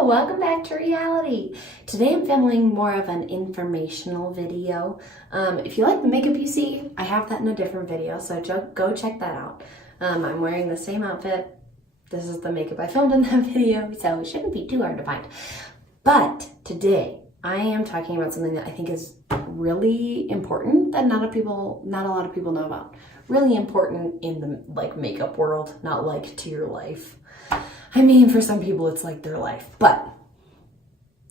Hello, welcome back to reality. Today I'm filming more of an informational video. If you like the makeup you see, I have that in a different video, so go check that out. I'm wearing the same outfit. This is the makeup I filmed in that video, so it shouldn't be too hard to find. But today I am talking about something that I think is really important that not a lot of people know about. Really important in the makeup world, not like to your life. I mean, for some people it's like their life, but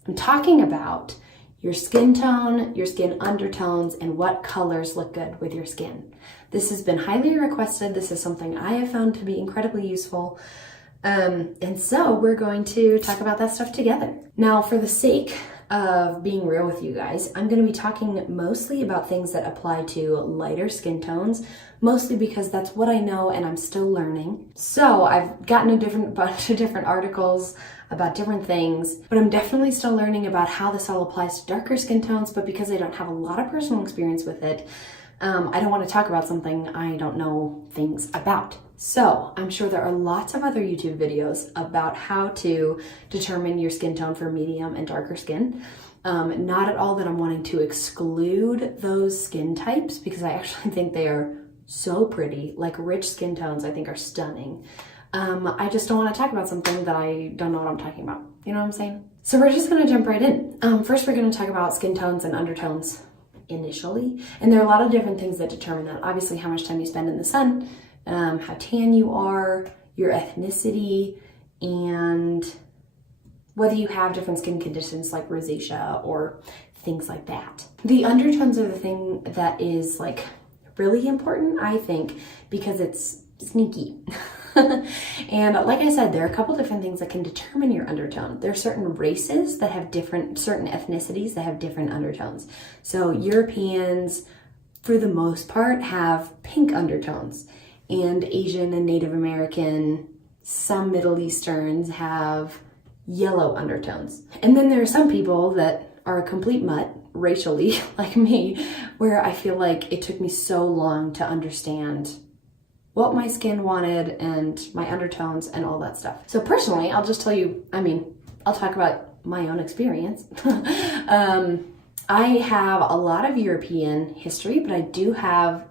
I'm talking about your skin tone, your skin undertones, and what colors look good with your skin. This has been highly requested. This is something I have found to be incredibly useful. And so we're going to talk about that stuff together. Now, for the sake of being real with you guys, I'm going to be talking mostly about things that apply to lighter skin tones, mostly because that's what I know and I'm still learning. So I've gotten a bunch of different articles about different things, but I'm definitely still learning about how this all applies to darker skin tones. But because I don't have a lot of personal experience with it, I don't want to talk about something I don't know things about. So I'm sure there are lots of other YouTube videos about how to determine your skin tone for medium and darker skin. Not at all that I'm wanting to exclude those skin types, because I actually think they are so pretty. Like rich skin tones I think are stunning. I just don't want to talk about something that I don't know what I'm talking about. You know what I'm saying? So we're just going to jump right in. First we're going to talk about skin tones and undertones initially. And there are a lot of different things that determine that. Obviously how much time you spend in the sun, how tan you are, your ethnicity, and whether you have different skin conditions like rosacea or things like that. The undertones are the thing that is like really important, I think, because it's sneaky. And like I said, there are a couple different things that can determine your undertone. There are certain races that have certain ethnicities that have different undertones. So Europeans, for the most part, have pink undertones. And Asian and Native American, some Middle Easterns have yellow undertones. And then there are some people that are a complete mutt, racially, like me, where I feel like it took me so long to understand what my skin wanted and my undertones and all that stuff. So personally, I'll just tell you, I'll talk about my own experience. I have a lot of European history, but I do have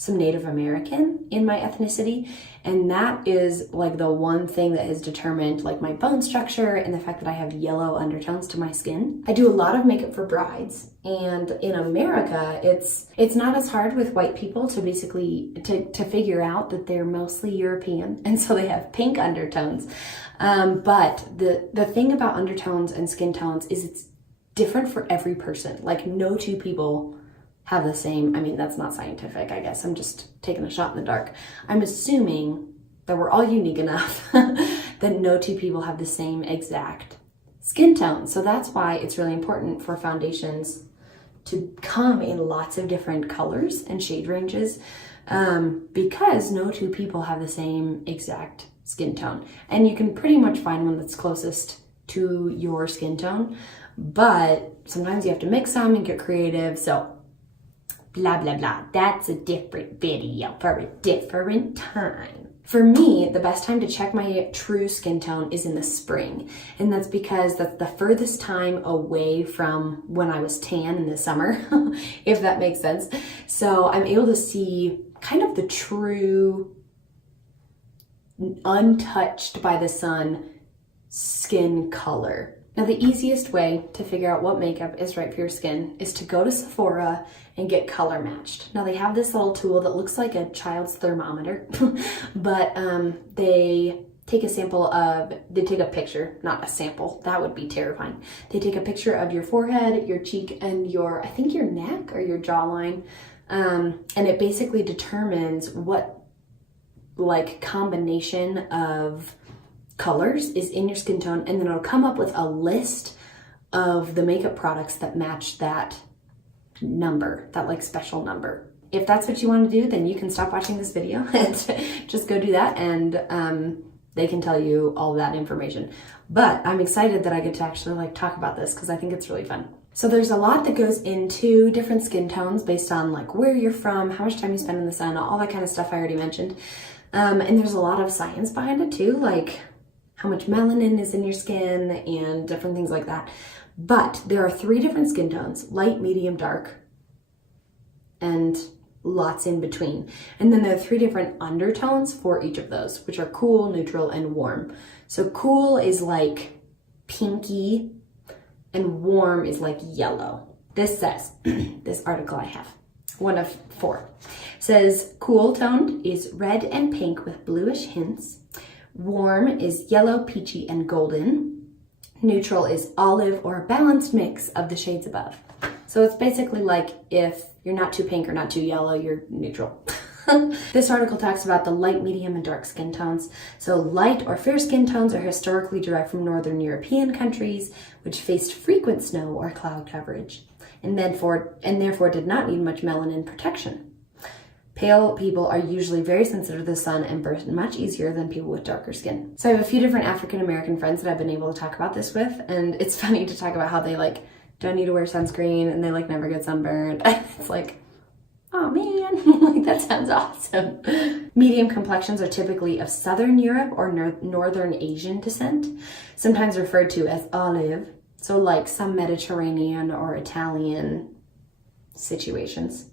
some Native American in my ethnicity, and that is like the one thing that has determined like my bone structure and the fact that I have yellow undertones to my skin. I do a lot of makeup for brides, and in America it's not as hard with white people to basically to figure out that they're mostly European, and so they have pink undertones. But the thing about undertones and skin tones is it's different for every person. Like no two people have the same. That's not scientific, I guess. I'm just taking a shot in the dark. I'm assuming that we're all unique enough that no two people have the same exact skin tone. So that's why it's really important for foundations to come in lots of different colors and shade ranges, because no two people have the same exact skin tone. And you can pretty much find one that's closest to your skin tone, but sometimes you have to mix them and get creative. So blah, blah, blah. That's a different video for a different time. For me, the best time to check my true skin tone is in the spring. And that's because that's the furthest time away from when I was tan in the summer, if that makes sense. So I'm able to see kind of the true, untouched by the sun skin color. Now, the easiest way to figure out what makeup is right for your skin is to go to Sephora and get color matched. Now, they have this little tool that looks like a child's thermometer, but they take a picture, not a sample, that would be terrifying. They take a picture of your forehead, your cheek, and I think your neck or your jawline, and it basically determines what like combination of colors is in your skin tone, and then it'll come up with a list of the makeup products that match that number, that like special number. If that's what you want to do, then you can stop watching this video and just go do that, and they can tell you all that information. But I'm excited that I get to actually like talk about this because I think it's really fun. So there's a lot that goes into different skin tones based on like where you're from, how much time you spend in the sun, all that kind of stuff I already mentioned. And there's a lot of science behind it too, like how much melanin is in your skin and different things like that. But there are 3 different skin tones: light, medium, dark, and lots in between. And then there are 3 different undertones for each of those, which are cool, neutral, and warm. So cool is like pinky and warm is like yellow. This says, this article I have, one of 4, says cool toned is red and pink with bluish hints. Warm is yellow, peachy, and golden. Neutral is olive or a balanced mix of the shades above. So it's basically like if you're not too pink or not too yellow, you're neutral. This article talks about the light, medium, and dark skin tones. So light or fair skin tones are historically derived from Northern European countries, which faced frequent snow or cloud coverage, and therefore did not need much melanin protection. Pale people are usually very sensitive to the sun and burn much easier than people with darker skin. So I have a few different African American friends that I've been able to talk about this with, and it's funny to talk about how they like don't need to wear sunscreen and they like never get sunburned. It's like, oh man, like that sounds awesome. Medium complexions are typically of Southern Europe or Northern Asian descent, sometimes referred to as olive. So like some Mediterranean or Italian situations.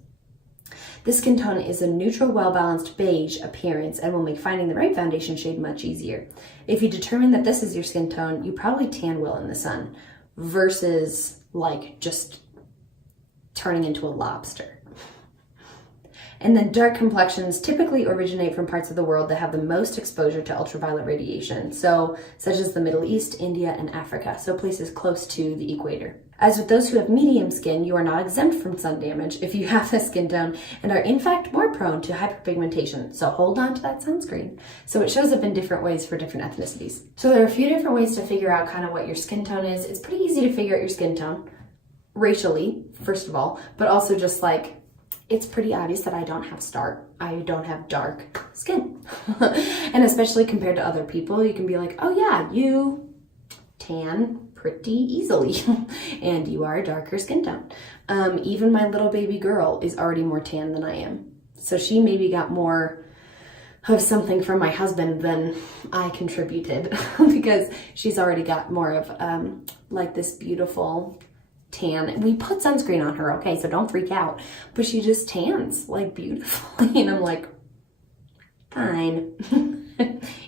This skin tone is a neutral, well-balanced beige appearance and will make finding the right foundation shade much easier. If you determine that this is your skin tone, you probably tan well in the sun versus like just turning into a lobster. And then dark complexions typically originate from parts of the world that have the most exposure to ultraviolet radiation, so such as the Middle East, India, and Africa, so places close to the equator. As with those who have medium skin, you are not exempt from sun damage if you have this skin tone and are in fact more prone to hyperpigmentation, so hold on to that sunscreen. So it shows up in different ways for different ethnicities. So there are a few different ways to figure out kind of what your skin tone is. It's pretty easy to figure out your skin tone, racially, first of all, but also just like, it's pretty obvious that I don't have dark skin. And especially compared to other people, you can be like, oh yeah, you tan pretty easily and you are a darker skin tone. Even my little baby girl is already more tan than I am. So she maybe got more of something from my husband than I contributed because she's already got more of like this beautiful tan. We put sunscreen on her, okay, so don't freak out, but she just tans like beautifully and I'm like, fine.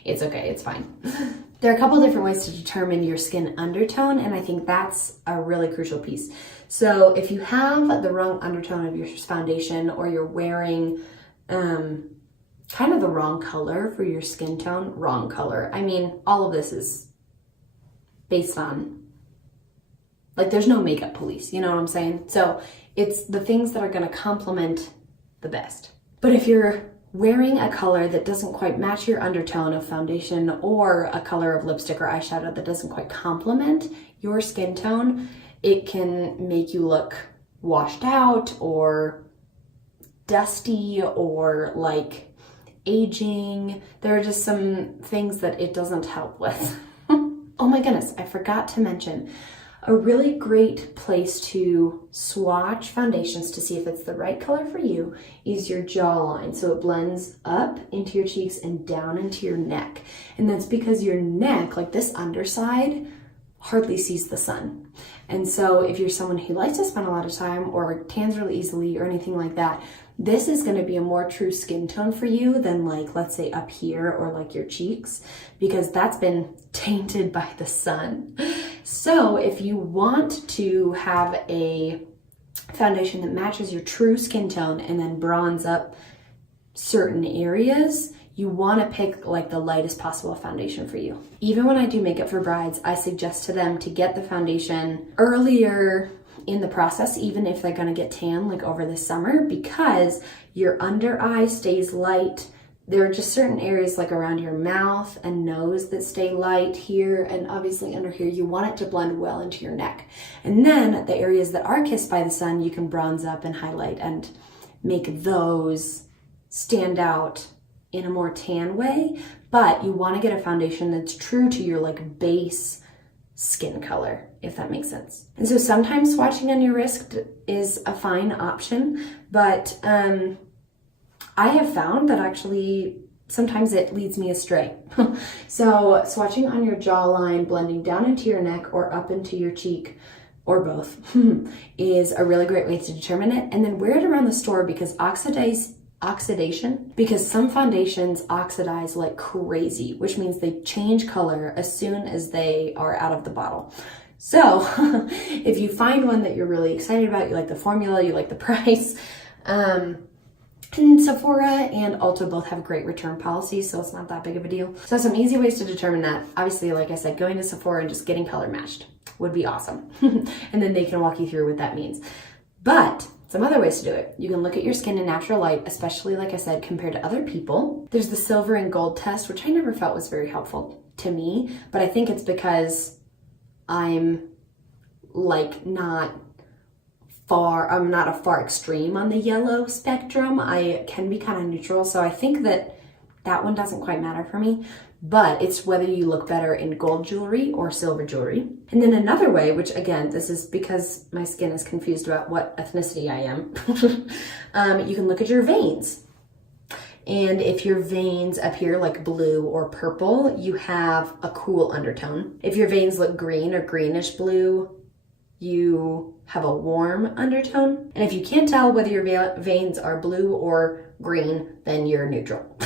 It's okay, it's fine. There are a couple different ways to determine your skin undertone, and I think that's a really crucial piece. So if you have the wrong undertone of your foundation or you're wearing kind of the wrong color for your skin tone, wrong color. I mean, all of this is based on, like, there's no makeup police, you know what I'm saying? So it's the things that are going to complement the best. But if you're wearing a color that doesn't quite match your undertone of foundation or a color of lipstick or eyeshadow that doesn't quite complement your skin tone, it can make you look washed out or dusty or like aging. There are just some things that it doesn't help with. Oh my goodness, I forgot to mention a really great place to swatch foundations to see if it's the right color for you is your jawline. So it blends up into your cheeks and down into your neck. And that's because your neck, like this underside, hardly sees the sun. And so if you're someone who likes to spend a lot of time or tans really easily or anything like that, this is going to be a more true skin tone for you than, like, let's say up here or like your cheeks, because that's been tainted by the sun. So if you want to have a foundation that matches your true skin tone and then bronze up certain areas, you want to pick like the lightest possible foundation for you. Even when I do makeup for brides, I suggest to them to get the foundation earlier in the process, even if they're going to get tan like over the summer, because your under eye stays light. There are just certain areas like around your mouth and nose that stay light here, and obviously under here. You want it to blend well into your neck. And then the areas that are kissed by the sun, you can bronze up and highlight and make those stand out in a more tan way. But you want to get a foundation that's true to your like base skin color, if that makes sense. And so sometimes swatching on your wrist is a fine option, but I have found that actually sometimes it leads me astray. So swatching on your jawline, blending down into your neck or up into your cheek, or both, is a really great way to determine it. And then wear it around the store because oxidation, because some foundations oxidize like crazy, which means they change color as soon as they are out of the bottle. So if you find one that you're really excited about, you like the formula, you like the price, and Sephora and Ulta both have great return policies, so it's not that big of a deal. So some easy ways to determine that. Obviously, like I said, going to Sephora and just getting color matched would be awesome. And then they can walk you through what that means. But some other ways to do it. You can look at your skin in natural light, especially, like I said, compared to other people. There's the silver and gold test, which I never felt was very helpful to me, but I think it's because I'm not a far extreme on the yellow spectrum. I can be kind of neutral, so I think that one doesn't quite matter for me, but it's whether you look better in gold jewelry or silver jewelry. And then another way, which again, this is because my skin is confused about what ethnicity I am, you can look at your veins. And if your veins appear like blue or purple, you have a cool undertone. If your veins look green or greenish blue, you have a warm undertone. And if you can't tell whether your veins are blue or green, then you're neutral.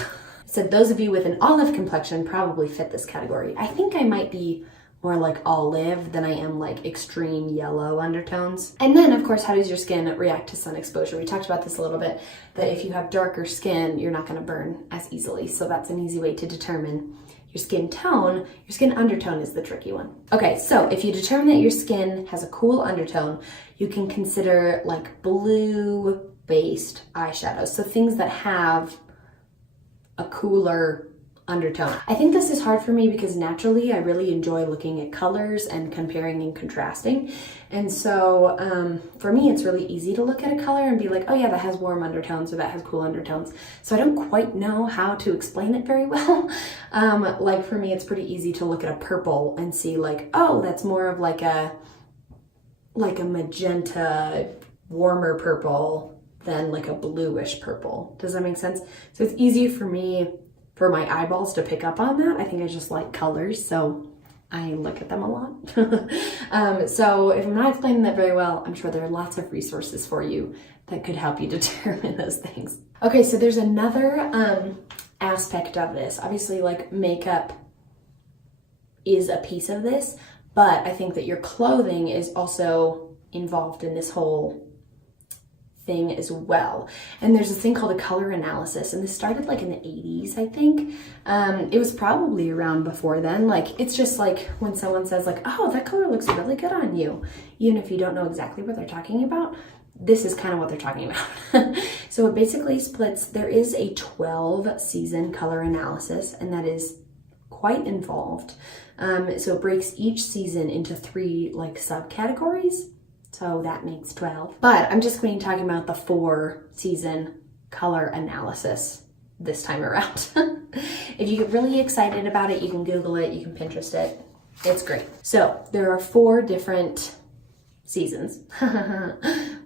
So those of you with an olive complexion probably fit this category. I think I might be more like olive than I am like extreme yellow undertones. And then of course, how does your skin react to sun exposure? We talked about this a little bit, that if you have darker skin, you're not gonna burn as easily. So that's an easy way to determine your skin tone. Your skin undertone is the tricky one. Okay, so if you determine that your skin has a cool undertone, you can consider like blue-based eyeshadows. So things that have a cooler undertone. I think this is hard for me because naturally I really enjoy looking at colors and comparing and contrasting. And so for me, it's really easy to look at a color and be like, oh yeah, that has warm undertones or that has cool undertones. So I don't quite know how to explain it very well. Like for me, it's pretty easy to look at a purple and see like, oh, that's more of like a magenta, warmer purple than like a bluish purple. Does that make sense? So it's easy for me, for my eyeballs to pick up on that. I think I just like colors, so I look at them a lot. So if I'm not explaining that very well, I'm sure there are lots of resources for you that could help you determine those things. Okay, so there's another aspect of this. Obviously, like makeup is a piece of this, but I think that your clothing is also involved in this whole thing as well. And there's this thing called a color analysis, and this started like in the 80s, I think. It was probably around before then. Like, it's just like when someone says like, oh, that color looks really good on you, even if you don't know exactly what they're talking about, this is kind of what they're talking about. So it basically splits, there is a 12 season color analysis, and that is quite involved. So it breaks each season into 3 like subcategories. So that makes 12. But I'm just going to be talking about the 4 season color analysis this time around. If you get really excited about it, you can Google it, you can Pinterest it. It's great. So there are 4 different seasons.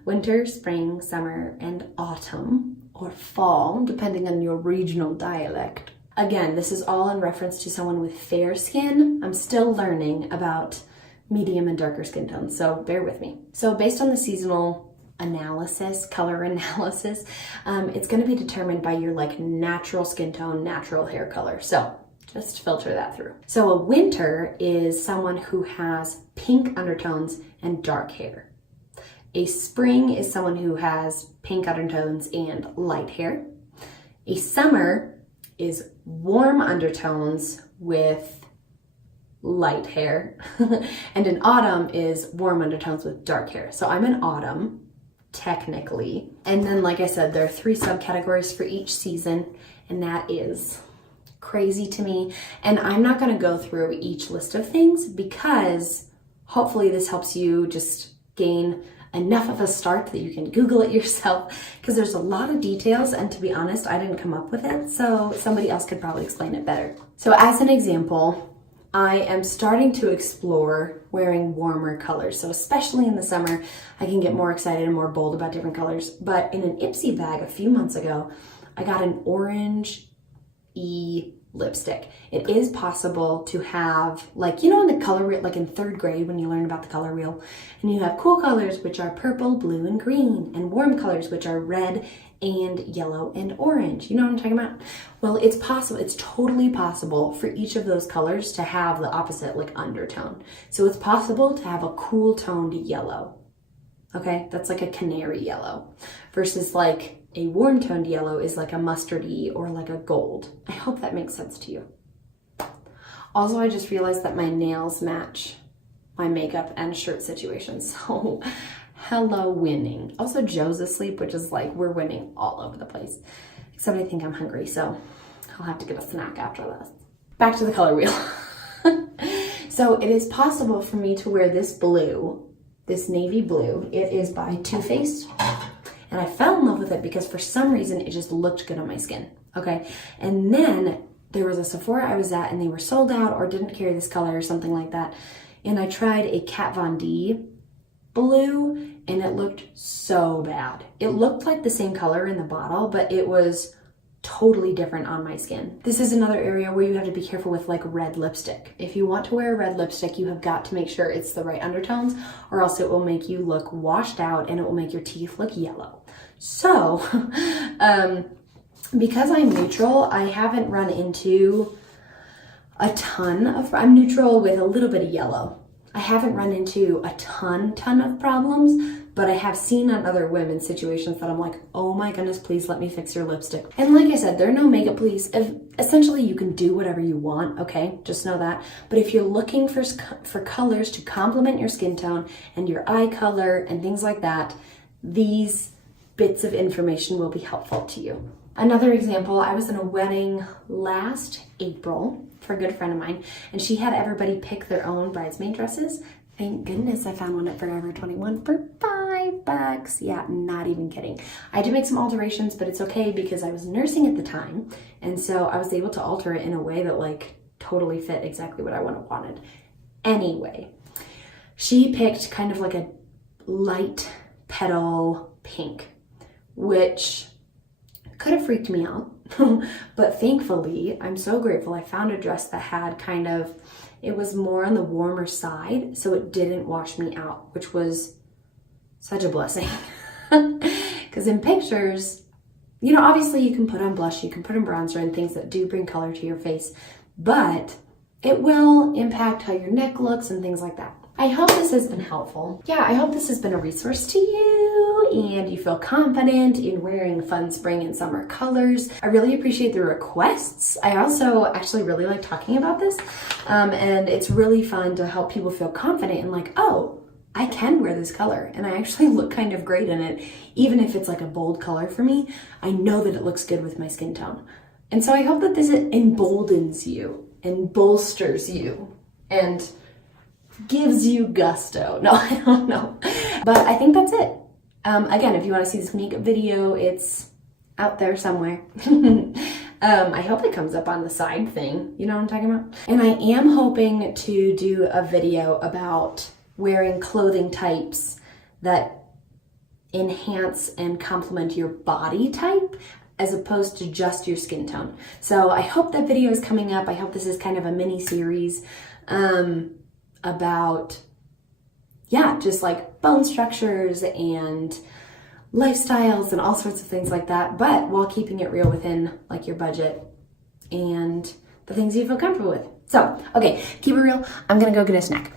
Winter, spring, summer, and autumn, or fall, depending on your regional dialect. Again, this is all in reference to someone with fair skin. I'm still learning about medium and darker skin tones, so bear with me. So based on the seasonal analysis, color analysis, it's going to be determined by your like natural skin tone, natural hair color. So just filter that through. So a winter is someone who has pink undertones and dark hair. A spring is someone who has pink undertones and light hair. A summer is warm undertones with light hair. And an autumn is warm undertones with dark hair. So I'm an autumn, technically. And then, like I said, there are 3 subcategories for each season, and that is crazy to me. And I'm not going to go through each list of things because hopefully this helps you just gain enough of a start that you can Google it yourself, because there's a lot of details, and to be honest, I didn't come up with it, so somebody else could probably explain it better. So as an example, I am starting to explore wearing warmer colors. So especially in the summer, I can get more excited and more bold about different colors. But in an Ipsy bag a few months ago, I got an orange E lipstick. It is possible to have, like, you know, in the color wheel, like in 3rd grade when you learn about the color wheel, and you have cool colors, which are purple, blue, and green, and warm colors, which are red and yellow and orange. You know what I'm talking about? Well, it's possible, it's totally possible for each of those colors to have the opposite, like undertone. So it's possible to have a cool toned yellow. Okay, that's like a canary yellow, versus like a warm toned yellow is like a mustardy or like a gold. I hope that makes sense to you. Also, I just realized that my nails match my makeup and shirt situation, so hello winning. Also, Joe's asleep, which is like we're winning all over the place. Except I think I'm hungry, so I'll have to get a snack after this. Back to the color wheel. So it is possible for me to wear this blue, this navy blue. It is by Too Faced. And I fell in love with it because for some reason it just looked good on my skin, okay? And then there was a Sephora I was at and they were sold out or didn't carry this color or something like that. And I tried a Kat Von D blue and it looked so bad. It looked like the same color in the bottle, but it was totally different on my skin. This is another area where you have to be careful with like red lipstick. If you want to wear a red lipstick, you have got to make sure it's the right undertones or else it will make you look washed out and it will make your teeth look yellow. So, because I'm neutral, I haven't run into a ton of, I'm neutral with a little bit of yellow. I haven't run into a ton of problems, but I have seen on other women's situations that I'm like, oh my goodness, please let me fix your lipstick. And like I said, there are no makeup police. Essentially, you can do whatever you want, okay? Just know that. But if you're looking for colors to complement your skin tone and your eye color and things like that, these bits of information will be helpful to you. Another example, I was in a wedding last April for a good friend of mine, and she had everybody pick their own bridesmaid dresses. Thank goodness I found one at Forever 21 for $5. Yeah, not even kidding. I had to make some alterations, but it's okay because I was nursing at the time, and so I was able to alter it in a way that like totally fit exactly what I wanted. Anyway, she picked kind of like a light petal pink, which could have freaked me out. But thankfully, I'm so grateful I found a dress that had kind of, it was more on the warmer side, so it didn't wash me out, which was such a blessing. Because in pictures, you know, obviously you can put on blush, you can put on bronzer and things that do bring color to your face, but it will impact how your neck looks and things like that. I hope this has been helpful. Yeah, I hope this has been a resource to you and you feel confident in wearing fun spring and summer colors. I really appreciate the requests. I also actually really like talking about this, and it's really fun to help people feel confident and like, oh, I can wear this color and I actually look kind of great in it. Even if it's like a bold color for me, I know that it looks good with my skin tone. And so I hope that this emboldens you and bolsters you and gives you gusto. No, I don't know. But I think that's it. Again, if you want to see this makeup video, it's out there somewhere. I hope it comes up on the side thing. You know what I'm talking about? And I am hoping to do a video about wearing clothing types that enhance and complement your body type as opposed to just your skin tone. So I hope that video is coming up. I hope this is kind of a mini series about, yeah, just like bone structures and lifestyles and all sorts of things like that, but while keeping it real within like your budget and the things you feel comfortable with. So, okay, keep it real. I'm gonna go get a snack.